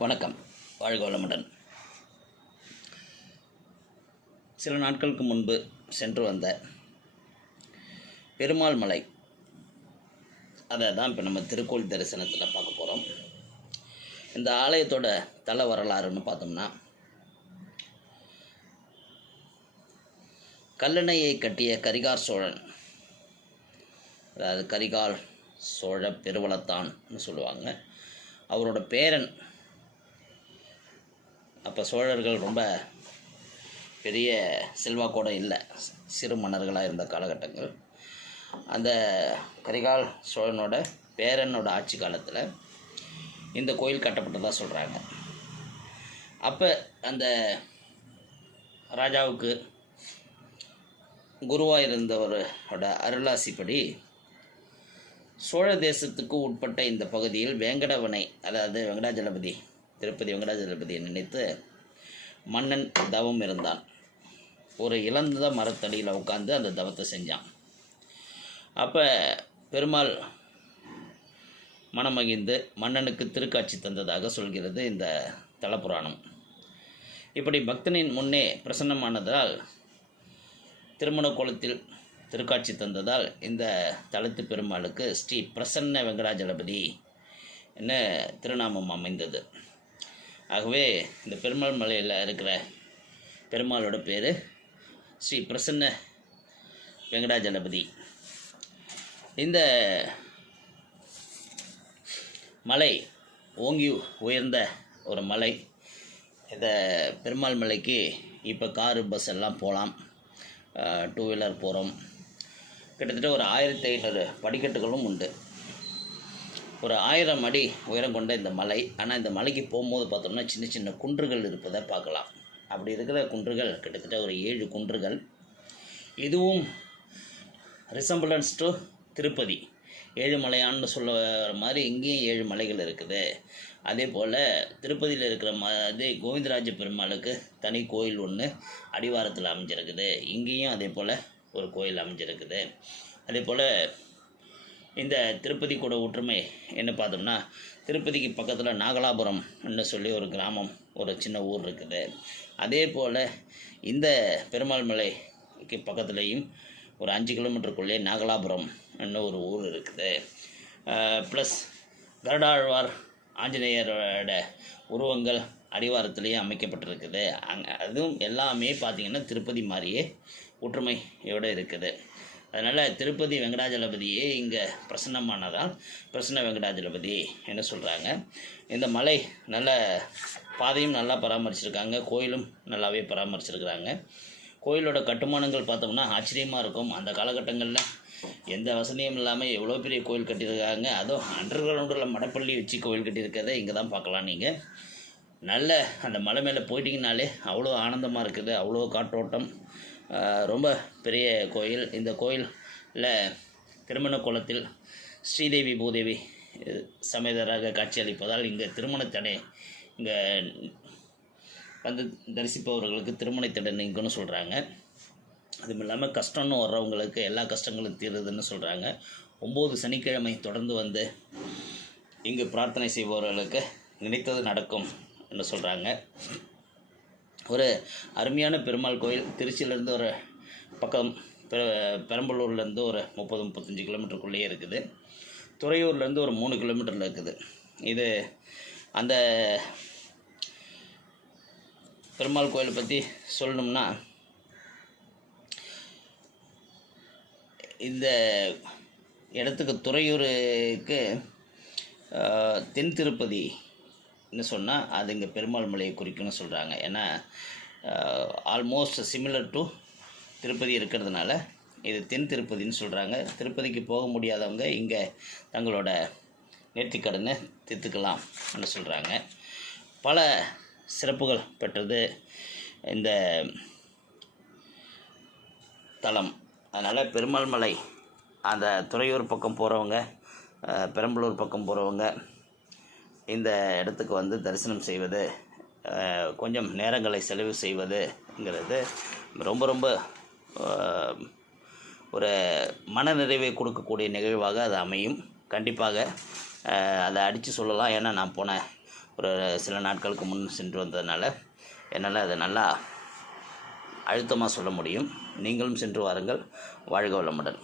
வணக்கம். வாழ்க வளமுடன். சில நாட்களுக்கு முன்பு சென்று வந்த பெருமாள் மலை, அதை தான் இப்போ நம்ம திருக்கோயில் தரிசனத்தில் பார்க்க போகிறோம். இந்த ஆலயத்தோட தல வரலாறுன்னு பார்த்தோம்னா, கல்லணையை கட்டிய கரிகால் சோழன், அதாவது கரிகால் சோழ பெருவளத்தான்னு சொல்லுவாங்க, அவரோட பேரன். அப்போ சோழர்கள் ரொம்ப பெரிய செல்வாக்கோடு இல்லை, சிறு மன்னர்களாக இருந்த காலகட்டங்கள். அந்த கரிகால் சோழனோட பேரனோட ஆட்சி காலத்தில் இந்த கோயில் கட்டப்பட்டதாக சொல்கிறாங்க. அப்போ அந்த ராஜாவுக்கு குருவாக இருந்தவரோட அருளாசிப்படி சோழ தேசத்துக்கு உட்பட்ட இந்த பகுதியில் வேங்கடவனை, அதாவது வெங்கடாஜலபதி, திருப்பதி வெங்கடாஜலபதியை நினைத்து மன்னன் தவம் இருந்தான். ஒரு இளந்த மரத்தடியில் உட்காந்து அந்த தவத்தை செஞ்சான். அப்போ பெருமாள் மனமகிழ்ந்து மன்னனுக்கு திருக்காட்சி தந்ததாக சொல்கிறது இந்த தலப்புராணம். இப்படி பக்தனின் முன்னே பிரசன்னமானதால், திருமண கோலத்தில் திருக்காட்சி தந்ததால் இந்த தலத்து பெருமாளுக்கு ஸ்ரீ பிரசன்ன வெங்கடாஜலபதி என்ன திருநாமம் அமைந்தது. ஆகவே இந்த பெருமாள் மலையில் இருக்கிற பெருமாளோட பேர் ஸ்ரீ பிரசன்ன வெங்கடாஜலபதி. இந்த மலை ஓங்கி உயர்ந்த ஒரு மலை. இந்த பெருமாள் மலைக்கு இப்போ காரு பஸ் எல்லாம் போகலாம், டூ வீலர் போகிறோம். கிட்டத்தட்ட ஒரு 1500 படிக்கட்டுகளும் உண்டு. ஒரு 1000 அடி உயரம் கொண்ட இந்த மலை. ஆனால் இந்த மலைக்கு போகும்போது பார்த்தோம்னா சின்ன சின்ன குன்றுகள் இருப்பதை பார்க்கலாம். அப்படி இருக்கிற குன்றுகள் கிட்டத்தட்ட ஒரு 7 குன்றுகள். இதுவும் ரிசம்பிளன்ஸ் டு திருப்பதி, 7 மலையான்னு சொல்ல மாதிரி இங்கேயும் 7 மலைகள் இருக்குது. அதே போல் திருப்பதியில் இருக்கிற அதே கோவிந்தராஜ பெருமாளுக்கு தனி கோயில் ஒன்று அடிவாரத்தில் அமைஞ்சிருக்குது. இங்கேயும் அதே போல் ஒரு கோயில் அமைஞ்சிருக்குது. அதே போல் இந்த திருப்பதி கூட ஒற்றுமை என்ன பார்த்தோம்னா, திருப்பதிக்கு பக்கத்தில் நாகலாபுரம்னு சொல்லி ஒரு கிராமம், ஒரு சின்ன ஊர் இருக்குது. அதே போல் இந்த பெருமாள் மலைக்கு பக்கத்துலேயும் ஒரு 5 கிலோமீட்டருக்குள்ளே நாகலாபுரம்னு ஒரு ஊர் இருக்குது. ப்ளஸ் கருடாழ்வார், ஆஞ்சநேயரோட உருவங்கள் அடிவாரத்துலேயே அமைக்கப்பட்டிருக்குது. அதுவும் எல்லாமே பார்த்திங்கன்னா திருப்பதி மாதிரியே ஒற்றுமையோடு இருக்குது. அதனால் திருப்பதி வெங்கடாஜலபதியே இங்கே பிரசன்னமானதால் பிரசன்ன வெங்கடாஜலபதி என்ன சொல்கிறாங்க. இந்த மலை நல்ல பாதையும் நல்லா பராமரிச்சிருக்காங்க, கோயிலும் நல்லாவே பராமரிச்சிருக்கிறாங்க. கோயிலோட கட்டுமானங்கள் பார்த்தோம்னா ஆச்சரியமாக இருக்கும். அந்த காலகட்டங்களில் எந்த வசதியும் இல்லாமல் எவ்வளோ பெரிய கோயில் கட்டியிருக்காங்க. அதுவும் அண்டர் கிரவுண்டில் மடப்பள்ளி வச்சு கோயில் கட்டியிருக்கிறத இங்கே தான் பார்க்கலாம். நீங்கள் நல்ல அந்த மலை மேலே போயிட்டீங்கனாலே அவ்வளோ ஆனந்தமாக இருக்குது, அவ்வளோ காற்றோட்டம். ரொம்ப பெரிய கோயில். இந்த கோயிலில் திருமண கோலத்தில் ஸ்ரீதேவி பூதேவி சமேதராக காட்சியளிப்பதால் இங்கே திருமணத்தடை, இங்கே வந்து தரிசிப்பவர்களுக்கு திருமணத்தடை நீங்குன்னு சொல்கிறாங்க. அதுவும் இல்லாமல் கஷ்டம்னு வர்றவங்களுக்கு எல்லா கஷ்டங்களும் தீருதுன்னு சொல்கிறாங்க. 9 சனிக்கிழமை தொடர்ந்து வந்து இங்கு பிரார்த்தனை செய்பவர்களுக்கு நினைத்தது நடக்கும் என்று சொல்கிறாங்க. ஒரு அருமையான பெருமாள் கோயில். திருச்சியிலேருந்து ஒரு பக்கம், பெரம்பலூர்லேருந்து ஒரு 30-35 கிலோமீட்டருக்குள்ளேயே இருக்குது. துறையூர்லேருந்து ஒரு 3 கிலோமீட்டரில் இருக்குது. இது அந்த பெருமாள் கோயிலை பற்றி சொல்லணும்னா, இந்த இடத்துக்கு துறையூருக்கு தென் திருப்பதி சொன்னால் அது இங்கே பெருமாள் மலையை குறிக்குன்னு சொல்கிறாங்க. ஏன்னா ஆல்மோஸ்ட் சிமிலர் டு திருப்பதி இருக்கிறதுனால இது தென் திருப்பதின்னு சொல்கிறாங்க. திருப்பதிக்கு போக முடியாதவங்க இங்கே தங்களோட நேர்த்திக்கடனை தீர்த்துக்கலாம்னு சொல்கிறாங்க. பல சிறப்புகள் பெற்றது இந்த தலம். அதனால் பெருமாள் மலை அந்த துறையூர் பக்கம் போகிறவங்க, பெரம்பலூர் பக்கம் போகிறவங்க இந்த இடத்துக்கு வந்து தரிசனம் செய்வது, கொஞ்சம் நேரங்களை செலவு செய்வதுங்கிறது ரொம்ப ரொம்ப ஒரு மனநிறைவை கொடுக்கக்கூடிய நிகழ்வாக அது அமையும். கண்டிப்பாக அதை அடித்து சொல்லலாம். ஏன்னா நான் போன ஒரு சில நாட்களுக்கு முன் சென்று வந்ததுனால என்னால் அதை நல்லா அழுத்தமாக சொல்ல முடியும். நீங்களும் சென்று வாருங்கள். வாழ்க வளமுடன்.